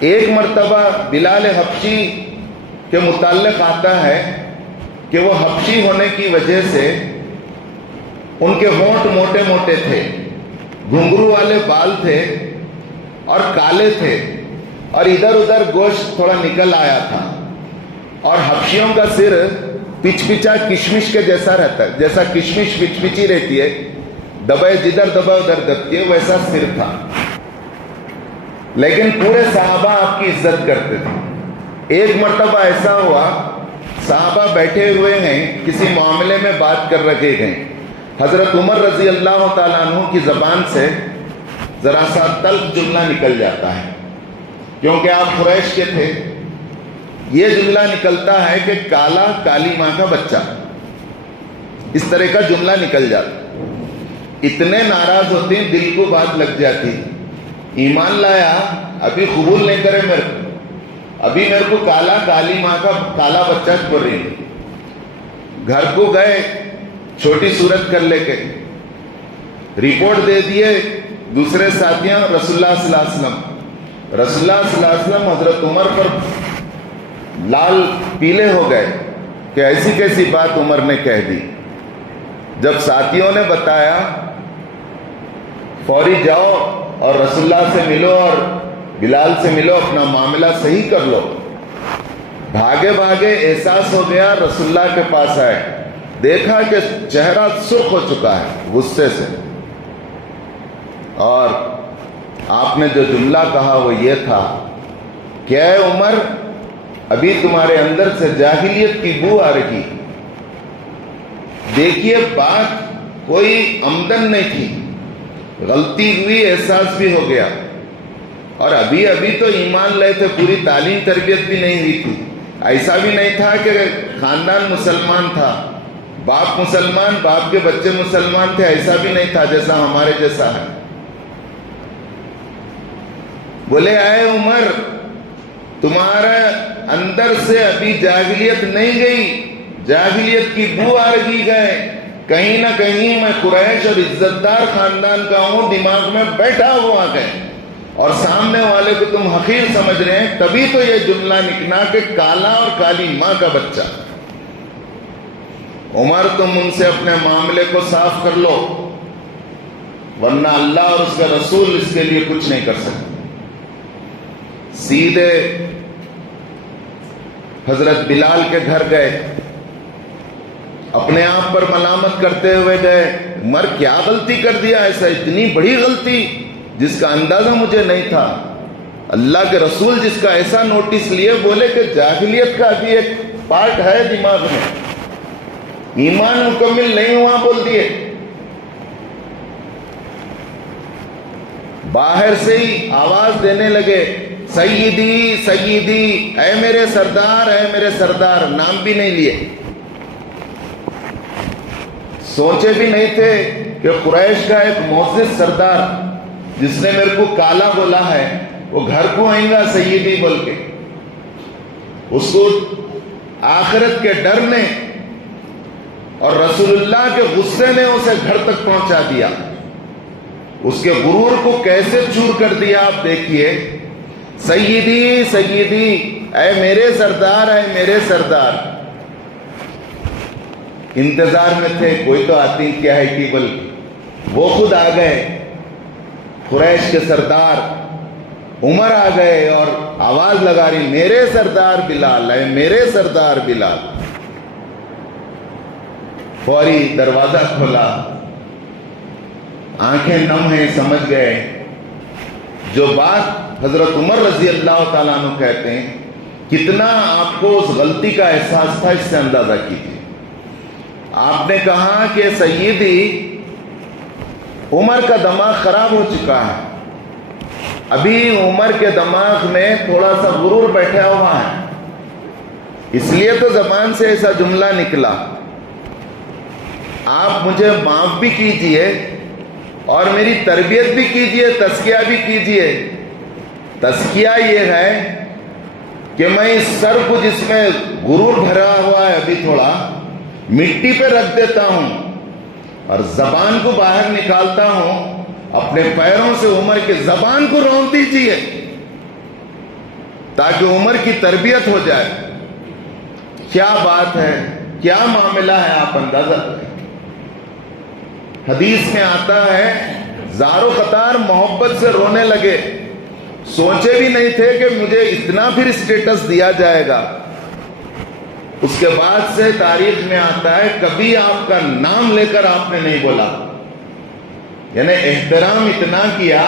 ایک مرتبہ بلال حبشی کے متعلق آتا ہے کہ وہ حبشی ہونے کی وجہ سے ان کے ہونٹ موٹے موٹے تھے، گھنگرو والے بال تھے اور کالے تھے، اور ادھر ادھر گوشت تھوڑا نکل آیا تھا، اور حبشیوں کا سر پچ پچا کشمش کے جیسا رہتا ہے، جیسا کشمش پچ پچی رہتی ہے، دبائے جدھر دبا ادھر دبتی ہے، ویسا سر تھا، لیکن پورے صحابہ آپ کی عزت کرتے تھے۔ ایک مرتبہ ایسا ہوا، صحابہ بیٹھے ہوئے ہیں، کسی معاملے میں بات کر رکھے گئے، حضرت عمر رضی اللہ تعالیٰ عنہ کی زبان سے ذرا سا تلخ جملہ نکل جاتا ہے، کیونکہ آپ قریش کے تھے۔ یہ جملہ نکلتا ہے کہ کالا کالی ماں کا بچہ، اس طرح کا جملہ نکل جاتا، اتنے ناراض ہوتے ہیں، دل کو بات لگ جاتی، ایمان لایا ابھی قبول نہیں کرے میرے کو، ابھی میرے کو کالا کالی ماں کا کالا بچہ بول رہی ہے۔ گھر کو گئے، چھوٹی صورت کر لے کے رپورٹ دے دیے دوسرے ساتھیاں، رسول اللہ صلی اللہ علیہ وسلم، رسول اللہ صلی اللہ علیہ وسلم حضرت عمر پر لال پیلے ہو گئے کہ ایسی کیسی بات عمر نے کہہ دی۔ جب ساتھیوں نے بتایا، فوری جاؤ اور رسول اللہ سے ملو اور بلال سے ملو، اپنا معاملہ صحیح کر لو۔ بھاگے بھاگے احساس ہو گیا، رسول اللہ کے پاس آئے، دیکھا کہ چہرہ سرخ ہو چکا ہے غصے سے، اور آپ نے جو جملہ کہا وہ یہ تھا کہ اے عمر، ابھی تمہارے اندر سے جاہلیت کی بو آ رہی۔ دیکھیے بات کوئی عمدن نہیں تھی، غلطی ہوئی، احساس بھی ہو گیا، اور ابھی تو ایمان لائے تھے، پوری تعلیم تربیت بھی نہیں ہوئی تھی، ایسا بھی نہیں تھا کہ خاندان مسلمان تھا، باپ مسلمان، باپ کے بچے مسلمان تھے، ایسا بھی نہیں تھا جیسا ہمارے جیسا ہے۔ بولے اے عمر، تمہارے اندر سے ابھی جاہلیت نہیں گئی، جاہلیت کی بو آ رہی گئے، کہیں نہ کہیں میں قریش اور عزت دار خاندان کا ہوں، دماغ میں بیٹھا ہوا ہے، اور سامنے والے کو تم حقیر سمجھ رہے ہیں، تبھی تو یہ جملہ نکلا کہ کالا اور کالی ماں کا بچہ۔ عمر تم ان سے اپنے معاملے کو صاف کر لو، ورنہ اللہ اور اس کا رسول اس کے لیے کچھ نہیں کر سکتے۔ سیدھے حضرت بلال کے گھر گئے، اپنے آپ پر ملامت کرتے ہوئے گئے، عمر کیا غلطی کر دیا ایسا، اتنی بڑی غلطی جس کا اندازہ مجھے نہیں تھا، اللہ کے رسول جس کا ایسا نوٹس لیے، بولے کہ جاہلیت کا بھی ایک پارٹ ہے دماغ میں، ایمان مکمل نہیں ہوا، بول دیے۔ باہر سے ہی آواز دینے لگے، سیدی سیدی، اے میرے سردار، اے میرے سردار، نام بھی نہیں لیے۔ سوچے بھی نہیں تھے کہ قریش کا ایک معزز سردار جس نے میرے کو کالا بولا ہے، وہ گھر کو آئیں گا سیدی بول کے۔ اس کو آخرت کے ڈر نے اور رسول اللہ کے غصے نے اسے گھر تک پہنچا دیا، اس کے غرور کو کیسے چور کر دیا آپ دیکھیے۔ سیدی سیدی، اے میرے سردار، اے میرے سردار۔ انتظار میں تھے کوئی تو آتی کیا ہے کہ بل، وہ خود آ گئے، قریش کے سردار عمر آ گئے اور آواز لگا رہی، میرے سردار بلال، اے میرے سردار بلال۔ فوری دروازہ کھولا، آنکھیں نم ہیں، سمجھ گئے جو بات حضرت عمر رضی اللہ تعالیٰ عنہ کہتے ہیں، کتنا آپ کو اس غلطی کا احساس تھا، اس سے اندازہ کیجیے۔ آپ نے کہا کہ سیدی، عمر کا دماغ خراب ہو چکا ہے، ابھی عمر کے دماغ میں تھوڑا سا غرور بیٹھا ہوا ہے، اس لیے تو زبان سے ایسا جملہ نکلا۔ آپ مجھے معاف بھی کیجئے اور میری تربیت بھی کیجئے، تزکیہ بھی کیجئے۔ تزکیہ یہ ہے کہ میں اس سر کو جس میں غرور بھرا ہوا ہے ابھی تھوڑا مٹی پہ رکھ دیتا ہوں اور زبان کو باہر نکالتا ہوں، اپنے پیروں سے عمر کے زبان کو رون دیجئے۔ تاکہ عمر کی تربیت ہو جائے. کیا بات ہے, کیا معاملہ ہے, آپ اندازہ کریں. حدیث میں آتا ہے زار و قطار محبت سے رونے لگے, سوچے بھی نہیں تھے کہ مجھے اتنا پھر اسٹیٹس دیا جائے گا. اس کے بعد سے تاریخ میں آتا ہے کبھی آپ کا نام لے کر آپ نے نہیں بولا, یعنی احترام اتنا کیا.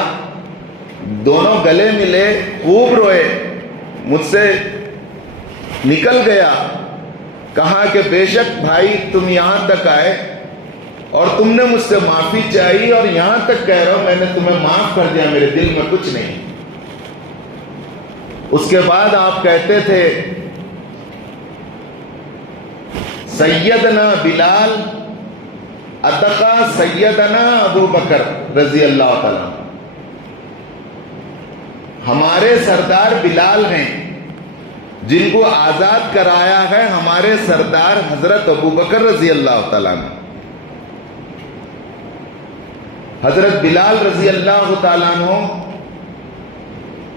دونوں گلے ملے, خوب روئے, مجھ سے نکل گیا, کہا کہ بے شک بھائی تم یہاں تک آئے اور تم نے مجھ سے معافی چاہی, اور یہاں تک کہہ رہا ہوں میں نے تمہیں معاف کر دیا, میرے دل میں کچھ نہیں. اس کے بعد آپ کہتے تھے سیدنا بلال اتقا سیدنا ابو بکر رضی اللہ تعالیٰ, ہمارے سردار بلال ہیں جن کو آزاد کرایا ہے ہمارے سردار حضرت ابو بکر رضی اللہ تعالیٰ نے. حضرت بلال رضی اللہ تعالیٰ عنہ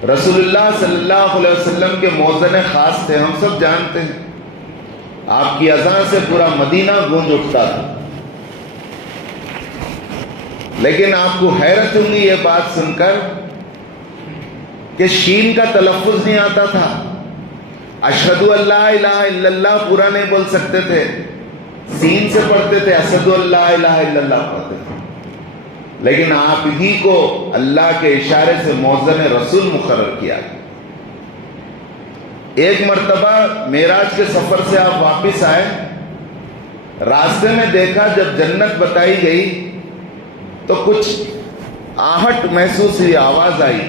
رسول اللہ صلی اللہ علیہ وسلم کے مؤذن خاص تھے, ہم سب جانتے ہیں. آپ کی اذان سے پورا مدینہ گونج اٹھتا تھا. لیکن آپ کو حیرت ہوگی یہ بات سن کر کہ شین کا تلفظ نہیں آتا تھا. اشہدو اللہ الہ الا اللہ پورا نہیں بول سکتے تھے, سین سے پڑھتے تھے, اشہدو اللہ الہ الا اللہ پڑھتے تھے. لیکن آپ ہی کو اللہ کے اشارے سے مؤذن رسول مقرر کیا. ایک مرتبہ معراج کے سفر سے آپ واپس آئے, راستے میں دیکھا جب جنت بتائی گئی تو کچھ آہٹ محسوس ہوئی, آواز آئی.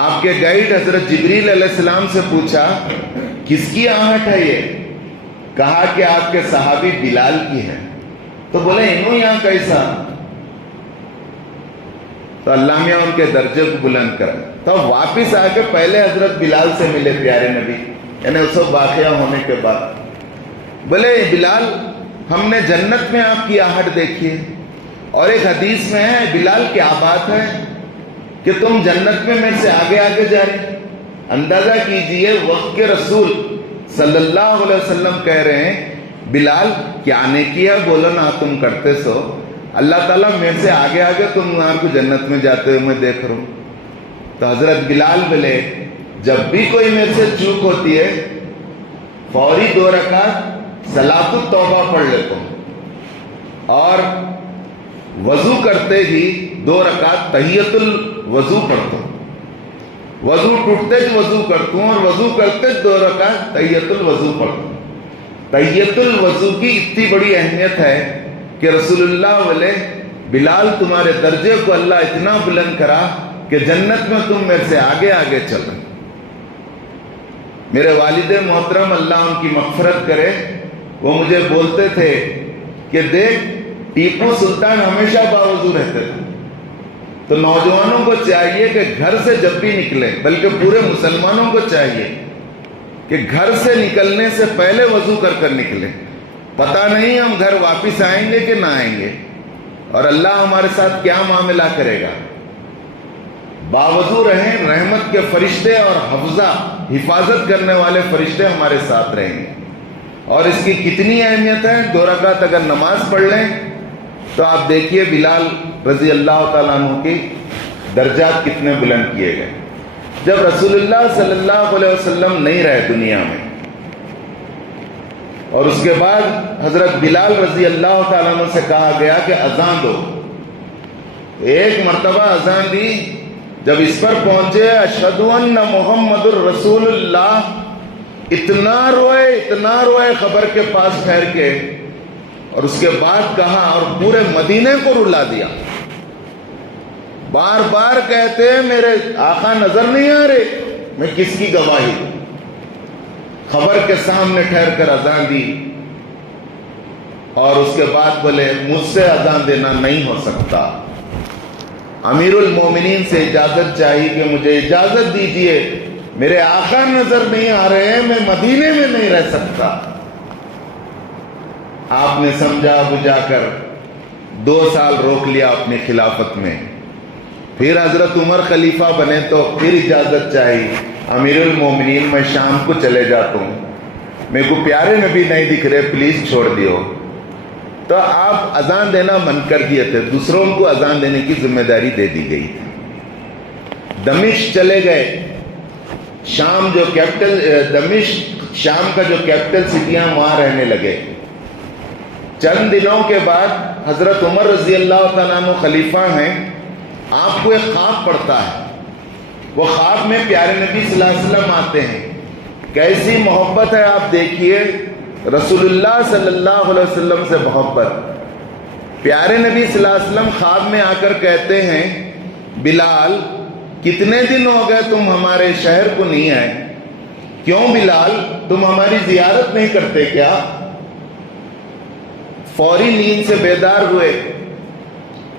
آپ کے گائیڈ حضرت جبریل علیہ السلام سے پوچھا کس کی آہٹ ہے یہ؟ کہا کہ آپ کے صحابی بلال کی ہے. تو بولے انہوں یہاں کیسا؟ تو اللہ میاں ان کے درجے کو بلند کرا. تو واپس آ کے پہلے حضرت بلال سے ملے پیارے نبی, یعنی اس وقت واقعہ ہونے کے بعد. بولے بلال ہم نے جنت میں آپ کی آہٹ دیکھی ہے, اور ایک حدیث میں ہے بلال کیا بات ہے کہ تم جنت میں میرے سے آگے آگے جا رہے. اندازہ کیجئے وقت کے رسول صلی اللہ علیہ وسلم کہہ رہے ہیں بلال کیا نے کیا, بولو نا تم کرتے سو, اللہ تعالیٰ میرے سے آگے آگے تم آپ کو جنت میں جاتے ہوئے میں دیکھ رہا ہوں. تو حضرت بلال بولے جب بھی کوئی میرے سے چوک ہوتی ہے فوری 2 رکعت صلاۃ التوبہ پڑھ لیتا ہوں, اور وضو کرتے ہی 2 رکعت تحیۃ الوضو پڑھتا ہوں. وضو ٹوٹتے ہی وضو کرتا ہوں, اور وضو کرتے 2 رکعت تحیۃ الوضو پڑھتا ہوں. تحیۃ الوضو کی اتنی بڑی اہمیت ہے کہ رسول اللہ بولے بلال تمہارے درجے کو اللہ اتنا بلند کرا کہ جنت میں تم میرے سے آگے آگے چل رہے. میرے والد محترم اللہ ان کی مغفرت کرے, وہ مجھے بولتے تھے کہ دیکھ ٹیپو سلطان ہمیشہ باوضو رہتے تھے, تو نوجوانوں کو چاہیے کہ گھر سے جب بھی نکلے, بلکہ پورے مسلمانوں کو چاہیے کہ گھر سے نکلنے سے پہلے وضو کر کر نکلے. پتہ نہیں ہم گھر واپس آئیں گے کہ نہ آئیں گے, اور اللہ ہمارے ساتھ کیا معاملہ کرے گا. باوضو رہیں, رحمت کے فرشتے اور حفاظت کرنے والے فرشتے ہمارے ساتھ رہیں گے. اور اس کی کتنی اہمیت ہے, 2 رکعت اگر نماز پڑھ لیں تو آپ دیکھیے بلال رضی اللہ تعالیٰ عنہ کی درجات کتنے بلند کیے گئے. جب رسول اللہ صلی اللہ علیہ وسلم نہیں رہے دنیا میں, اور اس کے بعد حضرت بلال رضی اللہ تعالیٰ عنہ سے کہا گیا کہ اذان دو. ایک مرتبہ اذان دی, جب اس پر پہنچے اشہد ان محمد الرسول اللہ, اتنا روئے خبر کے پاس ٹھہر کے, اور اس کے بعد کہا اور پورے مدینے کو رلا دیا. بار بار کہتے میرے آقا نظر نہیں آ رہے, میں کس کی گواہی دوں. خبر کے سامنے ٹھہر کر اذان دی, اور اس کے بعد بولے مجھ سے اذان دینا نہیں ہو سکتا, امیر المومنین سے اجازت چاہیے کہ مجھے اجازت دیجئے, میرے آقا نظر نہیں آ رہے ہیں, میں مدینے میں نہیں رہ سکتا. آپ نے سمجھا بجھا کر 2 سال روک لیا اپنی خلافت میں. پھر حضرت عمر خلیفہ بنے تو پھر اجازت چاہیے, امیر المومنین میں شام کو چلے جاتا ہوں, میرے کو پیارے نبی نہیں دکھ رہے, پلیز چھوڑ دیو. تو آپ اذان دینا بند کر دیے تھے, دوسروں کو اذان دینے کی ذمہ داری دے دی گئی تھی. دمشق چلے گئے, شام جو کیپٹل دمشق شام کا جو کیپٹل سٹی ہے وہاں رہنے لگے. چند دنوں کے بعد حضرت عمر رضی اللہ تعالیٰ عنہ خلیفہ ہیں, آپ کو ایک خواب پڑتا ہے. وہ خواب میں پیارے نبی صلی اللہ علیہ وسلم آتے ہیں. کیسی محبت ہے آپ دیکھیے, رسول اللہ صلی اللہ علیہ وسلم سے محبت. پیارے نبی صلی اللہ علیہ وسلم خواب میں آ کر کہتے ہیں, بلال کتنے دن ہو گئے تم ہمارے شہر کو نہیں آئے, کیوں بلال تم ہماری زیارت نہیں کرتے کیا؟ فوری نیند سے بیدار ہوئے.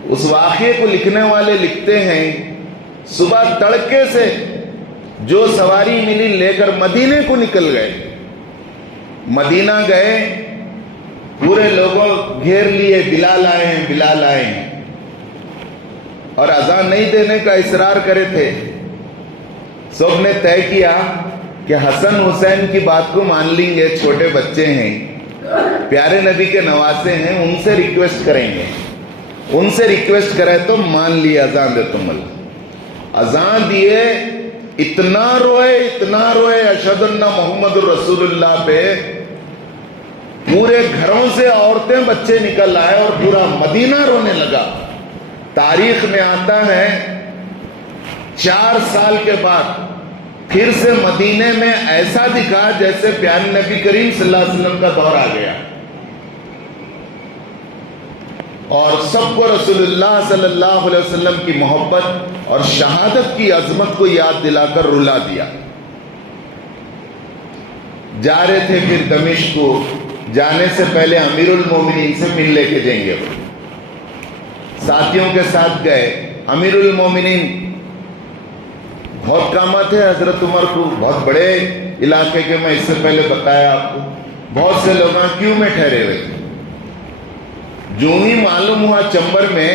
اس واقعے کو لکھنے والے لکھتے ہیں, صبح تڑکے سے جو سواری ملی لے کر مدینے کو نکل گئے. مدینہ گئے, پورے لوگوں گھیر لیے, بلال آئے ہیں بلال آئے ہیں, اور اذان نہیں دینے کا اصرار کرے تھے. سب نے طے کیا کہ حسن حسین کی بات کو مان لیں گے, چھوٹے بچے ہیں, پیارے نبی کے نواسے ہیں, ان سے ریکویسٹ کریں گے. ان سے ریکویسٹ کرے تو مان لیے, اذان دے تم. اذان دیے, اتنا روئے اشہد ان محمد الرسول اللہ پہ, پورے گھروں سے عورتیں بچے نکل آئے اور پورا مدینہ رونے لگا. تاریخ میں آتا ہے 4 سال کے بعد پھر سے مدینے میں ایسا دکھا جیسے پیارے نبی کریم صلی اللہ علیہ وسلم کا دور آ گیا, اور سب کو رسول اللہ صلی اللہ علیہ وسلم کی محبت اور شہادت کی عظمت کو یاد دلا کر رلا دیا. جا رہے تھے پھر دمشق کو, جانے سے پہلے امیر المومنین سے مل لے کے جائیں گے. ساتھیوں کے ساتھ گئے. امیر المومنین بہت کامات ہے حضرت عمر کو, بہت بڑے علاقے کے, میں اس سے پہلے بتایا آپ کو, بہت سے لوگ کیوں میں ٹھہرے ہوئے. جو ہی معلوم ہوا چمبر میں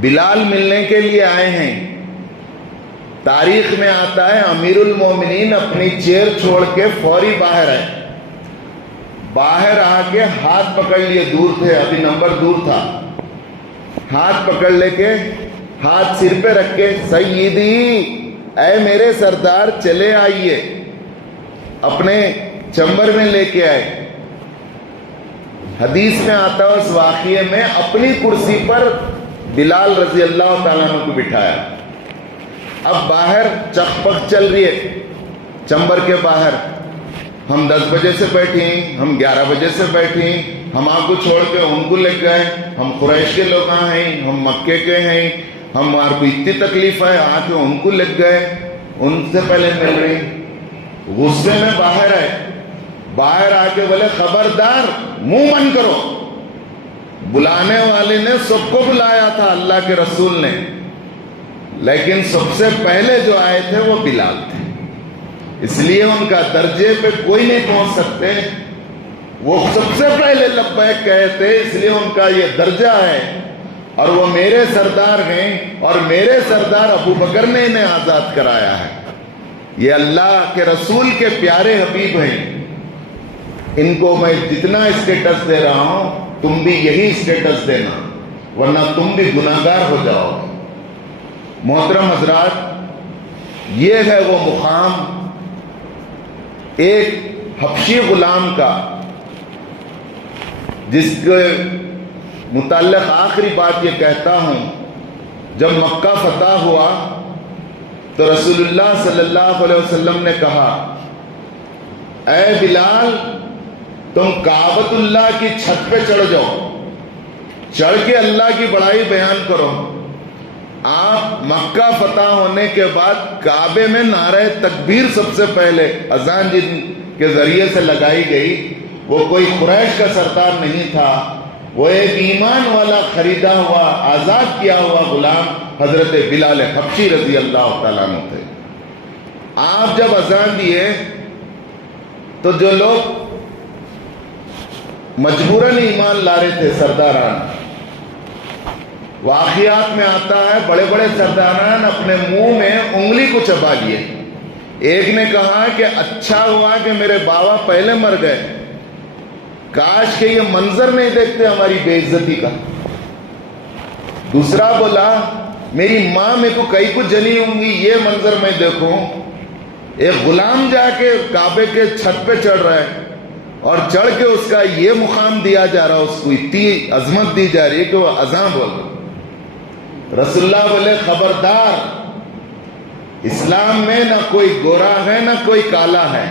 بلال ملنے کے لیے آئے ہیں, تاریخ میں آتا ہے امیر المومنین اپنی چیئر چھوڑ کے فوری باہر آئے. باہر آ کے ہاتھ پکڑ لیے, دور تھے ابھی نمبر دور تھا, ہاتھ پکڑ لے کے ہاتھ سر پہ رکھ کے, سیدی اے میرے سردار چلے آئیے, اپنے چمبر میں لے کے آئے. حدیث میں آتا ہے اس واقعے میں اپنی کرسی پر بلال رضی اللہ تعالیٰ عنہ کو بٹھایا. اب باہر چک پک چل رہی ہے چمبر کے باہر, ہم 10 بجے سے بیٹھے ہیں, ہم 11 بجے سے بیٹھے ہیں, ہم آپ کو چھوڑ کے ان کو لگ گئے, ہم قریش کے لوگ ہیں, ہم مکے کے ہیں, ہمارے کو اتنی تکلیف ہے, آ کے ان کو لگ گئے, ان سے پہلے مل رہی. غصے میں باہر آئے, باہر آ کے بولے خبردار منہ بند کرو. بلانے والے نے سب کو بلایا تھا, اللہ کے رسول نے, لیکن سب سے پہلے جو آئے تھے وہ بلال تھے, اس لیے ان کا درجے پہ کوئی نہیں پہنچ سکتے. وہ سب سے پہلے لبیک کہتے, اس لیے ان کا یہ درجہ ہے, اور وہ میرے سردار ہیں, اور میرے سردار ابو بکر نے انہیں آزاد کرایا ہے. یہ اللہ کے رسول کے پیارے حبیب ہیں, ان کو میں جتنا اسٹیٹس دے رہا ہوں تم بھی یہی اسٹیٹس دینا, ورنہ تم بھی گناہگار ہو جاؤ. محترم حضرات, یہ ہے وہ مقام ایک حبشی غلام کا, جس کے متعلق آخری بات یہ کہتا ہوں, جب مکہ فتح ہوا تو رسول اللہ صلی اللہ علیہ وسلم نے کہا, اے بلال تم کعبۃ اللہ کی چھت پہ چڑھ جاؤ, چڑھ کے اللہ کی بڑائی بیان کرو. آپ مکہ فتح ہونے کے بعد کعبے میں نعرہ تکبیر سب سے پہلے اذان جن کے ذریعے سے لگائی گئی, وہ کوئی قریش کا سردار نہیں تھا, وہ ایک ایمان والا خریدا ہوا آزاد کیا ہوا غلام حضرت بلال حبشی رضی اللہ تعالیٰ عنہ تھے. آپ جب اذان دیے تو جو لوگ مجبوراً ایمان لا رہے تھے سرداران, واقعات میں آتا ہے بڑے بڑے سرداران اپنے منہ میں انگلی کو چبا لیے, ایک نے کہا کہ اچھا ہوا کہ میرے بابا پہلے مر گئے، کاش کہ یہ منظر نہیں دیکھتے ہماری بے عزتی کا۔ دوسرا بولا میری ماں میرے کو کئی کو جلی ہوں گی، یہ منظر میں دیکھوں، ایک غلام جا کے کعبے کے چھت پہ چڑھ رہا ہے اور چڑھ کے اس کا یہ مقام دیا جا رہا، اس کو اتنی عظمت دی جا رہی ہے کہ وہ اذاں بول رہا۔ رسول اللہ بولے خبردار، اسلام میں نہ کوئی گورا ہے نہ کوئی کالا ہے،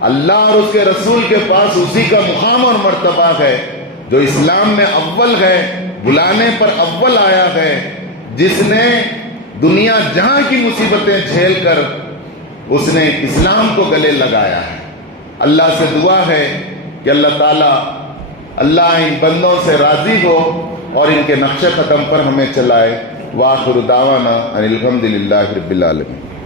اللہ اور اس کے رسول کے پاس اسی کا مقام اور مرتبہ ہے جو اسلام میں اول ہے، بلانے پر اول آیا ہے، جس نے دنیا جہاں کی مصیبتیں جھیل کر اس نے اسلام کو گلے لگایا ہے۔ اللہ سے دعا ہے کہ اللہ تعالیٰ ان بندوں سے راضی ہو اور ان کے نقش قدم پر ہمیں چلائے۔ وآخر دعوانا ان الحمد للہ رب العالمین۔